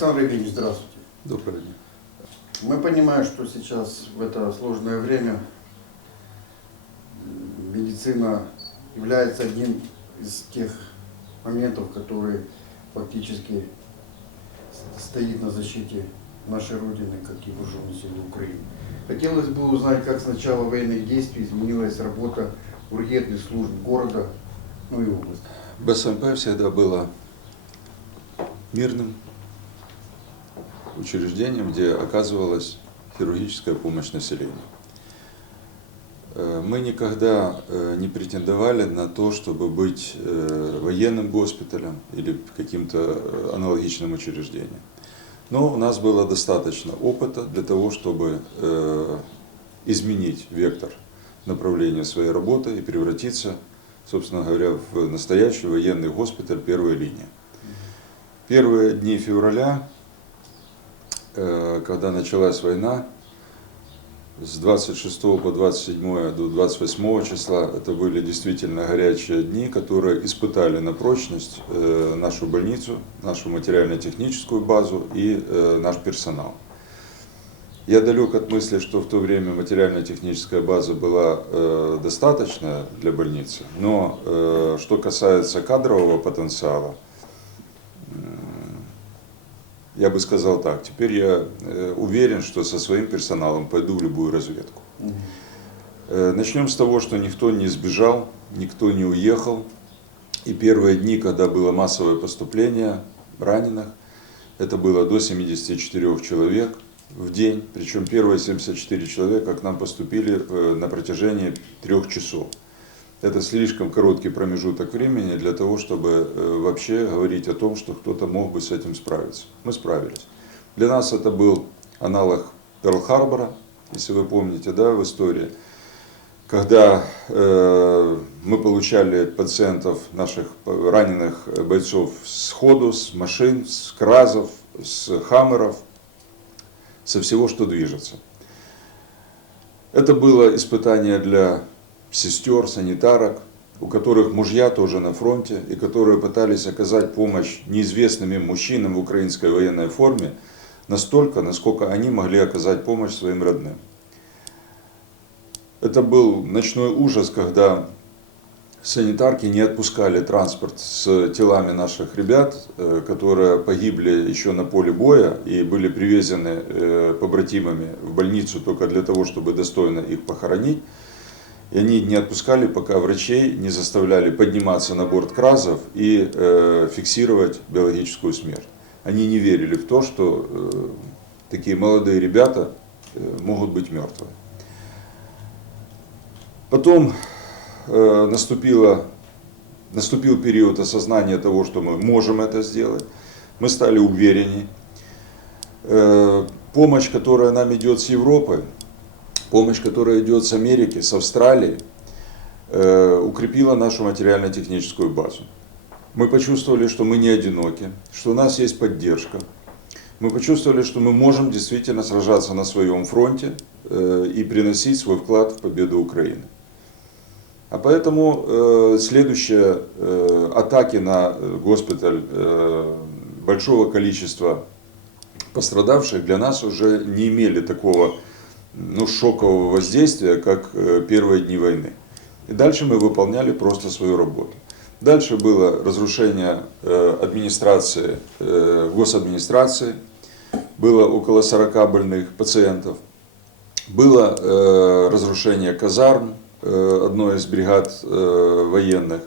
Александр Евгеньевич, здравствуйте. Добрый день. Мы понимаем, что сейчас в это сложное время медицина является одним из тех моментов, который фактически стоит на защите нашей Родины, как и вооруженных сил Украины. Хотелось бы узнать, как с начала военных действий изменилась работа ургентных служб города, ну и области. БСМП всегда было мирным учреждением, где оказывалась хирургическая помощь населению. Э, Мы никогда э, не претендовали на то, чтобы быть э, военным госпиталем или каким-то аналогичным учреждением. Но у нас было достаточно опыта для того, чтобы изменить вектор направления своей работы и превратиться, собственно говоря, в настоящий военный госпиталь первой линии. Первые дни февраля, когда началась война, с 26 по 27 до 28 числа, это были действительно горячие дни, которые испытали на прочность э, нашу больницу, нашу материально-техническую базу и э, наш персонал. Я далек от мысли, что в то время материально-техническая база была э, достаточная для больницы, но э, что касается кадрового потенциала, я бы сказал так, теперь я э, уверен, что со своим персоналом пойду в любую разведку. Э, Начнем с того, что никто не сбежал, никто не уехал. И первые дни, когда было массовое поступление раненых, это было до 74 человек в день. Причем первые 74 человека к нам поступили э, на протяжении трех часов. Это слишком короткий промежуток времени для того, чтобы э, вообще говорить о том, что кто-то мог бы с этим справиться. Мы справились. Для нас это был аналог Перл-Харбора, если вы помните, да, в истории когда э, мы получали пациентов, наших раненых бойцов сходу, с машин, с кразов, с хаммеров, со всего, что движется. Это было испытание для сестер, санитарок, у которых мужья тоже на фронте, и которые пытались оказать помощь неизвестным мужчинам в украинской военной форме настолько, насколько они могли оказать помощь своим родным. Это был ночной ужас, когда санитарки не отпускали транспорт с телами наших ребят, э, которые погибли еще на поле боя и были привезены э, побратимами в больницу только для того, чтобы достойно их похоронить. И они не отпускали, пока врачей не заставляли подниматься на борт кразов и э, фиксировать биологическую смерть. Они не верили в то, что э, такие молодые ребята э, могут быть мертвые. Потом э, наступило, наступил период осознания того, что мы можем это сделать. Мы стали увереннее. Э, помощь, которая нам идет с Европы, помощь, которая идет с Америки, с Австралии, э, укрепила нашу материально-техническую базу. Мы почувствовали, что мы не одиноки, что у нас есть поддержка. Мы почувствовали, что мы можем действительно сражаться на своем фронте э, и приносить свой вклад в победу Украины. А поэтому э, следующие атаки на госпиталь большого количества пострадавших для нас уже не имели такого ну, шокового воздействия, как э, первые дни войны. И дальше мы выполняли просто свою работу. Дальше было разрушение э, администрации, э, госадминистрации, было около 40 больных пациентов, было разрушение казарм, одной из бригад военных,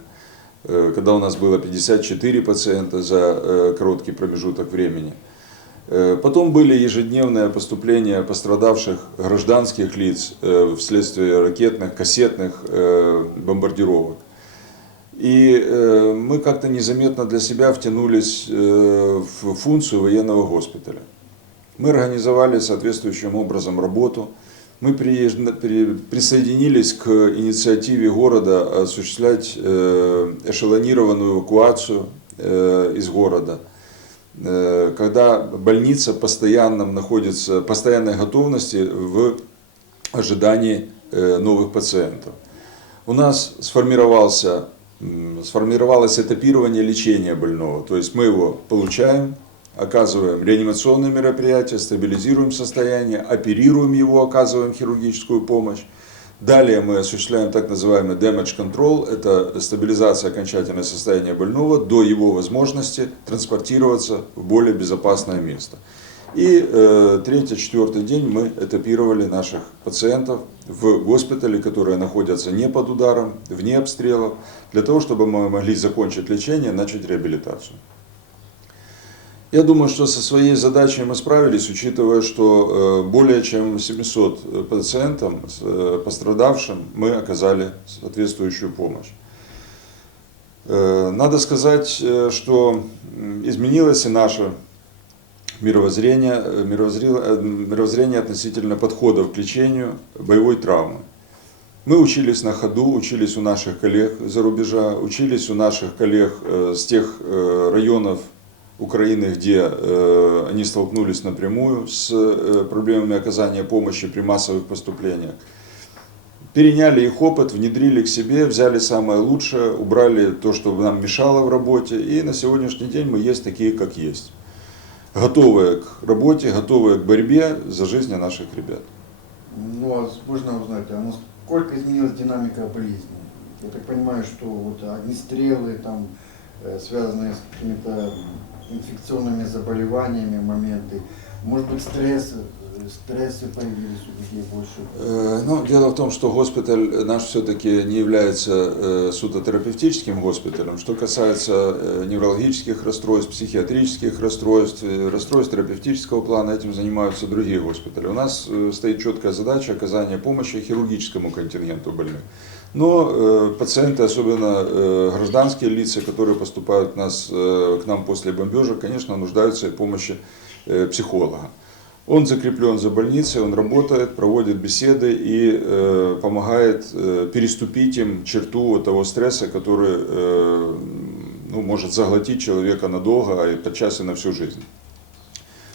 когда у нас было 54 пациента за короткий промежуток времени. Э, Потом были ежедневные поступления пострадавших гражданских лиц э, вследствие ракетных, кассетных э, бомбардировок. И мы как-то незаметно для себя втянулись в функцию военного госпиталя. Мы организовали соответствующим образом работу. Мы присоединились к инициативе города осуществлять эшелонированную эвакуацию из города. Э, Когда больница постоянно находится, постоянной готовности в ожидании э, новых пациентов. У нас сформировался, сформировалось этапирование лечения больного. То есть мы его получаем, оказываем реанимационные мероприятия, стабилизируем состояние, оперируем его, оказываем хирургическую помощь. Далее мы осуществляем так называемый damage control, это стабилизация окончательного состояния больного до его возможности транспортироваться в более безопасное место. И э, третий, четвертый день мы этапировали наших пациентов в госпитале, которые находятся не под ударом, вне обстрелов, для того, чтобы мы могли закончить лечение, начать реабилитацию. Я думаю, что со своей задачей мы справились, учитывая, что э, более чем 700 пациентам, с, э, пострадавшим, мы оказали соответствующую помощь. Э, Надо сказать, э, что изменилось и наше мировоззрение, э, мировоззрение, э, относительно подходов к лечению боевой травмы. Мы учились на ходу, учились у наших коллег за рубежа, учились у наших коллег э, с тех э, районов Украины, где э, они столкнулись напрямую с э, проблемами оказания помощи при массовых поступлениях. Переняли их опыт, внедрили к себе, взяли самое лучшее, убрали то, что нам мешало в работе. И на сегодняшний день мы есть такие, как есть. Готовые к работе, готовые к борьбе за жизнь наших ребят. Ну, а можно узнать, а насколько изменилась динамика болезни? Я так понимаю, что вот огнестрелы, там, э, связанные с какими-то инфекционными заболеваниями, моменты. Может быть, стресс, э, стрессы появились у людей больше? Э, Ну, дело в том, что госпиталь наш все-таки не является э, судотерапевтическим госпиталем. Что касается неврологических расстройств, психиатрических расстройств, расстройств терапевтического плана, этим занимаются другие госпитали. У нас стоит четкая задача оказания помощи хирургическому контингенту больных. Но э, пациенты, особенно э, гражданские лица, которые поступают нас, э, к нам после бомбежек, конечно, нуждаются в помощи э, психолога. Он закреплен за больницей, он работает, проводит беседы и э, помогает э, переступить им черту того стресса, который э, ну, может заглотить человека надолго, а подчас и на всю жизнь.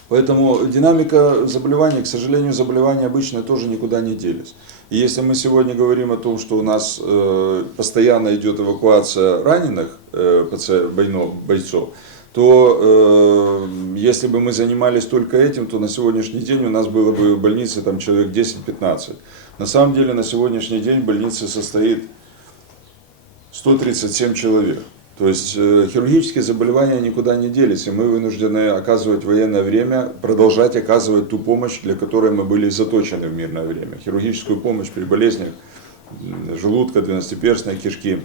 Поэтому динамика заболеваний, к сожалению, заболевания обычные тоже никуда не делись. И если мы сегодня говорим о том, что у нас э, постоянно идет эвакуация раненых э, бойцов, то э, если бы мы занимались только этим, то на сегодняшний день у нас было бы в больнице там, человек 10-15. На самом деле на сегодняшний день в больнице состоит 137 человек. То есть э, хирургические заболевания никуда не делись, и мы вынуждены оказывать военное время, продолжать оказывать ту помощь, для которой мы были заточены в мирное время. Хирургическую помощь при болезнях желудка, двенадцатиперстной кишки,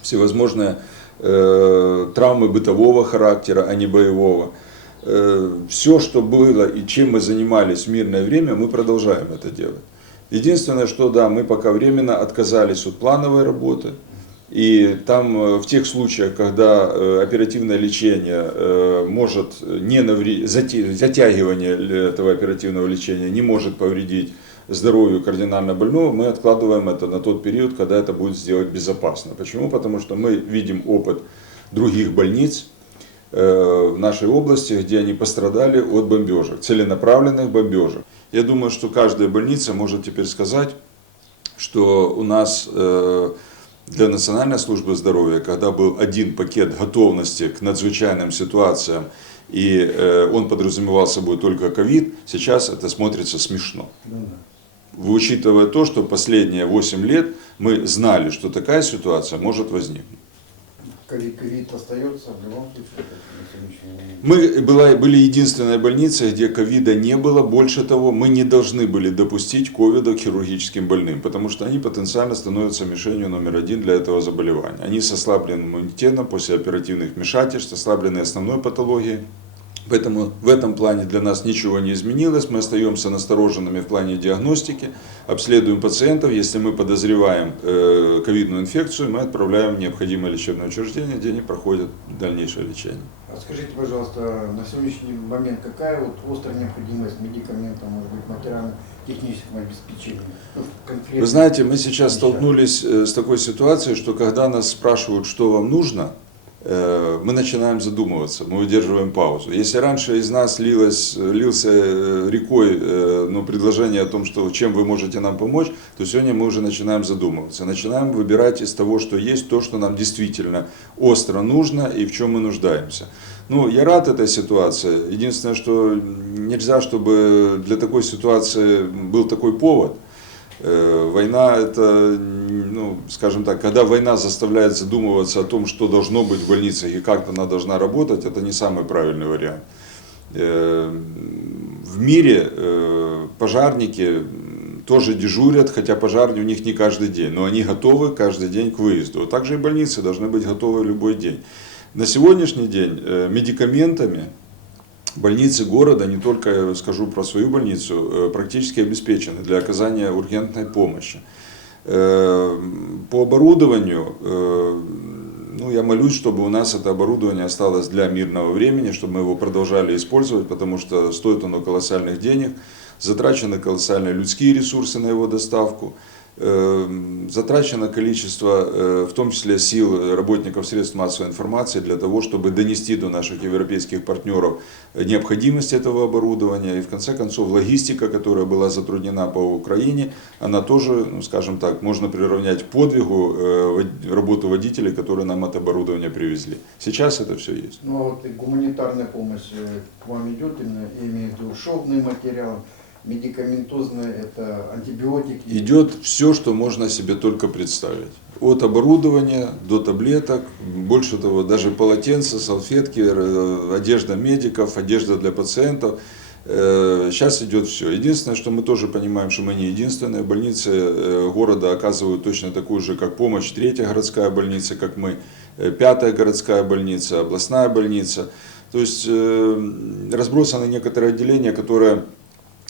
всевозможные э, травмы бытового характера, а не боевого. все, что было и чем мы занимались в мирное время, мы продолжаем это делать. Единственное, что да, мы пока временно отказались от плановой работы. И там э, в тех случаях, когда э, оперативное лечение э, может не навредить, затягивание этого оперативного лечения не может повредить здоровью кардинально больного, мы откладываем это на тот период, когда это будет сделать безопасно. Почему? Потому что мы видим опыт других больниц в нашей области, где они пострадали от бомбежек, целенаправленных бомбежек. Я думаю, что каждая больница может теперь сказать, что у нас для Национальной службы здоровья, когда был один пакет готовности к надзвычайным ситуациям, и э, он подразумевал собой только ковид, сейчас это смотрится смешно. Учитывая то, что последние 8 лет мы знали, что такая ситуация может возникнуть. Ковид, остается в любом случае. Мы была, были единственной больницей, где ковида не было. Больше того, мы не должны были допустить ковида к хирургическим больным, потому что они потенциально становятся мишенью номер один для этого заболевания. Они с ослабленным иммунитетом после оперативных вмешательств, ослабленной основной патологией. Поэтому в этом плане для нас ничего не изменилось. Мы остаемся настороженными в плане диагностики, обследуем пациентов. Если мы подозреваем э, ковидную инфекцию, мы отправляем в необходимое лечебное учреждение, где они проходят дальнейшее лечение. А скажите, пожалуйста, на сегодняшний момент какая вот острая необходимость медикаментов, может быть, материально-технического обеспечения? Ну, конкретно. Вы знаете, мы сейчас столкнулись э, с такой ситуацией, что когда нас спрашивают, что вам нужно, мы начинаем задумываться, мы удерживаем паузу. Если раньше из нас лилось, лился э, рекой э, ну, предложение о том, что чем вы можете нам помочь, то сегодня мы уже начинаем задумываться, начинаем выбирать из того, что есть, то, что нам действительно остро нужно и в чем мы нуждаемся. Ну, я рад этой ситуации. Единственное, что нельзя, чтобы для такой ситуации был такой повод. Э, Война это, ну, скажем так, когда война заставляет задумываться о том, что должно быть в больницах и как она должна работать, это не самый правильный вариант. Э, В мире э, пожарники тоже дежурят, хотя пожарни у них не каждый день, но они готовы каждый день к выезду. Также и больницы должны быть готовы любой день. На сегодняшний день э, медикаментами больницы города, не только скажу про свою больницу, практически обеспечены для оказания ургентной помощи. Э, По оборудованию, э, ну, я молюсь, чтобы у нас это оборудование осталось для мирного времени, чтобы мы его продолжали использовать, потому что стоит оно колоссальных денег, затрачены колоссальные людские ресурсы на его доставку. Э, Затрачено количество, э, в том числе сил работников средств массовой информации для того, чтобы донести до наших европейских партнеров необходимость этого оборудования. И в конце концов логистика, которая была затруднена по Украине, она тоже, ну, скажем так, можно приравнять подвигу э, работы водителей, которые нам это оборудование привезли. Сейчас это все есть. Ну а вот и гуманитарная помощь э, к вам идет, именно, я имею в виду шовный материал, медикаментозная, это антибиотики. Идет все, что можно себе только представить. От оборудования до таблеток, больше того, даже полотенца, салфетки, э, одежда медиков, одежда для пациентов. Э, Сейчас идет все. Единственное, что мы тоже понимаем, что мы не единственные. Больницы э, города оказывают точно такую же, как помощь. Третья городская больница, как мы. Э, Пятая городская больница, областная больница. То есть э, разбросаны некоторые отделения, которые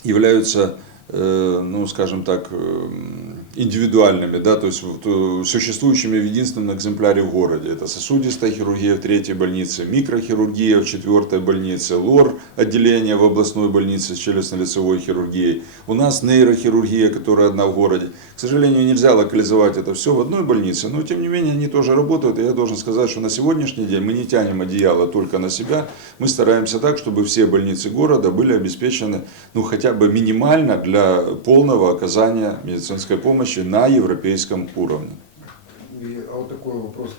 являются, э, ну, скажем так, э, индивидуальными, да, то есть э, существующими в единственном экземпляре в городе. Это сосудистая хирургия в третьей больнице, микрохирургия в четвертой больнице, лор отделение в областной больнице с челюстно-лицевой хирургией. У нас нейрохирургия, которая одна в городе. К сожалению, нельзя локализовать это все в одной больнице, но тем не менее они тоже работают. И я должен сказать, что на сегодняшний день мы не тянем одеяло только на себя, мы стараемся так, чтобы все больницы города были обеспечены ну, хотя бы минимально для полного оказания медицинской помощи на европейском уровне. И, а вот такой вопрос.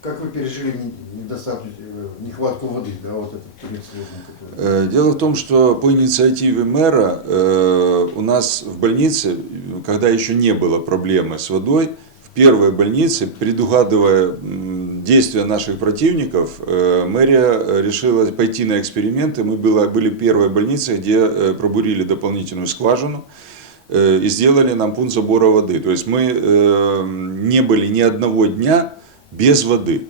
Как вы пережили не- недостаток, э, нехватку воды, да, вот этот который... Э, Дело в том, что по инициативе мэра э, у нас в больнице, когда еще не было проблемы с водой, в первой больнице, предугадывая действия наших противников, э, мэрия решила пойти на эксперименты. Мы была- были первой больницей, где э, пробурили дополнительную скважину и сделали нам пункт забора воды. То есть мы э, не были ни одного дня без воды.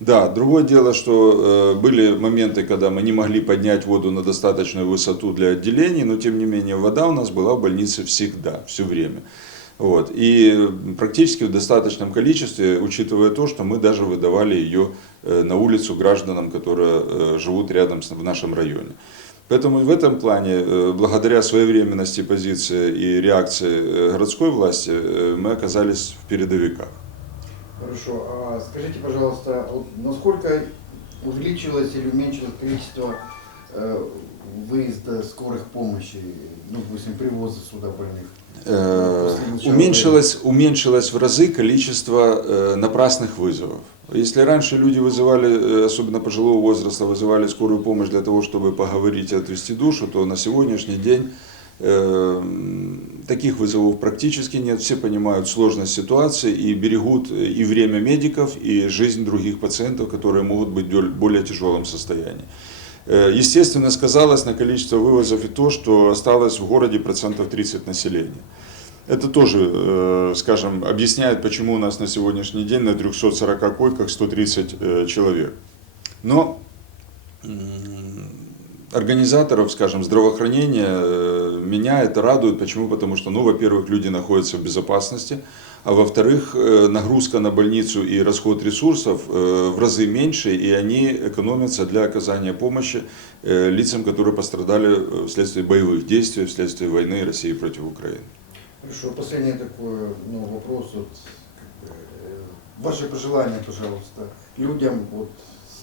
Да, другое дело, что э, были моменты, когда мы не могли поднять воду на достаточную высоту для отделений, но тем не менее вода у нас была в больнице всегда, все время. Вот. И практически в достаточном количестве, учитывая то, что мы даже выдавали ее э, на улицу гражданам, которые э, живут рядом с, в нашем районе. Поэтому в этом плане, э, благодаря своевременности позиции и реакции э, городской власти, э, мы оказались в передовиках. Хорошо, а скажите, пожалуйста, насколько увеличилось или уменьшилось количество выезда скорых помощи, ну, допустим, привоза сюда больных? Э, начала уменьшилось, уменьшилось в разы количество э, напрасных вызовов. Если раньше люди вызывали, э, особенно пожилого возраста, вызывали скорую помощь для того, чтобы поговорить и отвести душу, то на сегодняшний день э, таких вызовов практически нет. Все понимают сложность ситуации и берегут э, и время медиков, и жизнь других пациентов, которые могут быть в более тяжелом состоянии. Э, Естественно, сказалось на количество вывозов и то, что осталось в городе процентов 30 населения. Это тоже, э, скажем, объясняет, почему у нас на сегодняшний день на 340 койках 130 э, человек. Но организаторов, скажем, здравоохранения э, меня это радует. Почему? Потому что, ну, во-первых, люди находятся в безопасности, а во-вторых, нагрузка на больницу и расход ресурсов в разы меньше, и они экономятся для оказания помощи лицам, которые пострадали вследствие боевых действий, вследствие войны России против Украины. Хорошо, последний такой ну, вопрос. Вот, э, Ваши пожелания, пожалуйста, людям, вот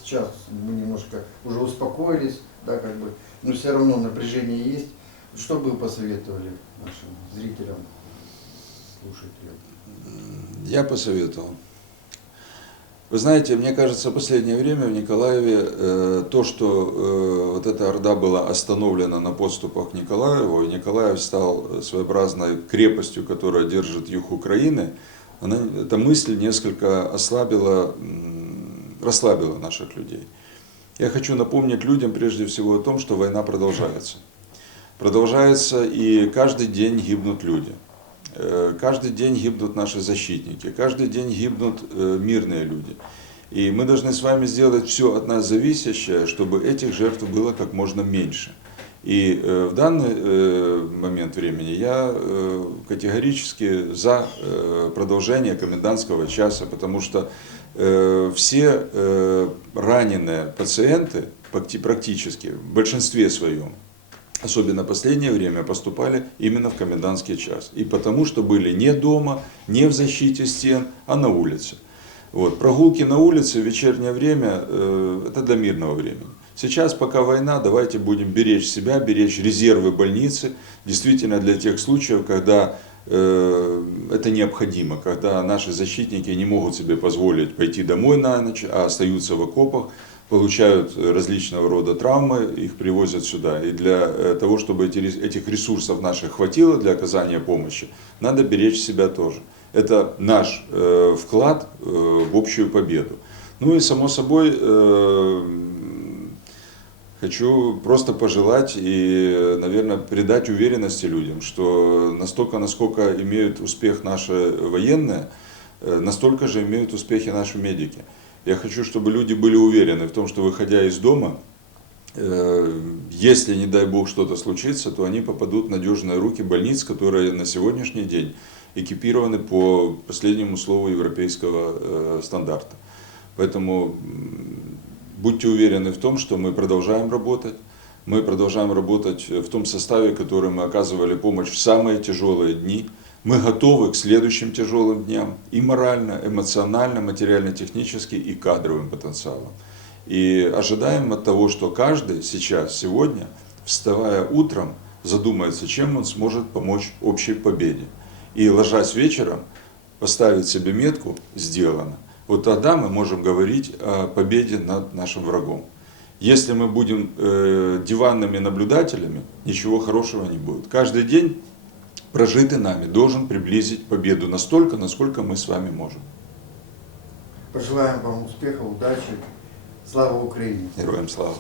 сейчас мы немножко уже успокоились, да, как бы, но все равно напряжение есть. Что бы вы посоветовали нашим зрителям, слушателям? Я посоветовал. Вы знаете, мне кажется, в последнее время в Николаеве э, то, что э, вот эта орда была остановлена на подступах к Николаеву, и Николаев стал своеобразной крепостью, которая держит юг Украины, она, эта мысль несколько ослабила, расслабила наших людей. Я хочу напомнить людям прежде всего о том, что война продолжается. Продолжается, и каждый день гибнут люди. Э, Каждый день гибнут наши защитники, каждый день гибнут э, мирные люди. И мы должны с вами сделать все от нас зависящее, чтобы этих жертв было как можно меньше. И э, в данный момент времени я категорически за продолжение комендантского часа, потому что все раненые пациенты практи- практически в большинстве своем особенно последнее время, поступали именно в комендантский час. И потому, что были не дома, не в защите стен, а на улице. Вот. Прогулки на улице в вечернее время э, это для мирного времени. Сейчас, пока война, давайте будем беречь себя, беречь резервы больницы, действительно для тех случаев, когда э, это необходимо, когда наши защитники не могут себе позволить пойти домой на ночь, а остаются в окопах, получают различного рода травмы, их привозят сюда. И для э, того, чтобы этих ресурсов наших хватило для оказания помощи, надо беречь себя тоже. Это наш э, вклад э, в общую победу. Ну и само собой, хочу просто пожелать и, наверное, придать уверенности людям, что настолько, насколько имеют успех наши военные, настолько же имеют успехи наши медики. Я хочу, чтобы люди были уверены в том, что выходя из дома, э, если, не дай бог, что-то случится, то они попадут в надежные руки больниц, которые на сегодняшний день экипированы по последнему слову европейского э, стандарта. Поэтому будьте уверены в том, что мы продолжаем работать. Мы продолжаем работать в том составе, который мы оказывали помощь в самые тяжелые дни. Мы готовы к следующим тяжелым дням и морально, эмоционально, материально-технически и кадровым потенциалом. И ожидаем от того, что каждый сейчас, сегодня, вставая утром, задумается, чем он сможет помочь общей победе. И ложась вечером, поставить себе метку «сделано». Вот тогда мы можем говорить о победе над нашим врагом. Если мы будем э, диванными наблюдателями, ничего хорошего не будет. Каждый день, прожитый нами, должен приблизить победу настолько, насколько мы с вами можем. Пожелаем вам успехов, удачи. Слава Украине! Героям слава!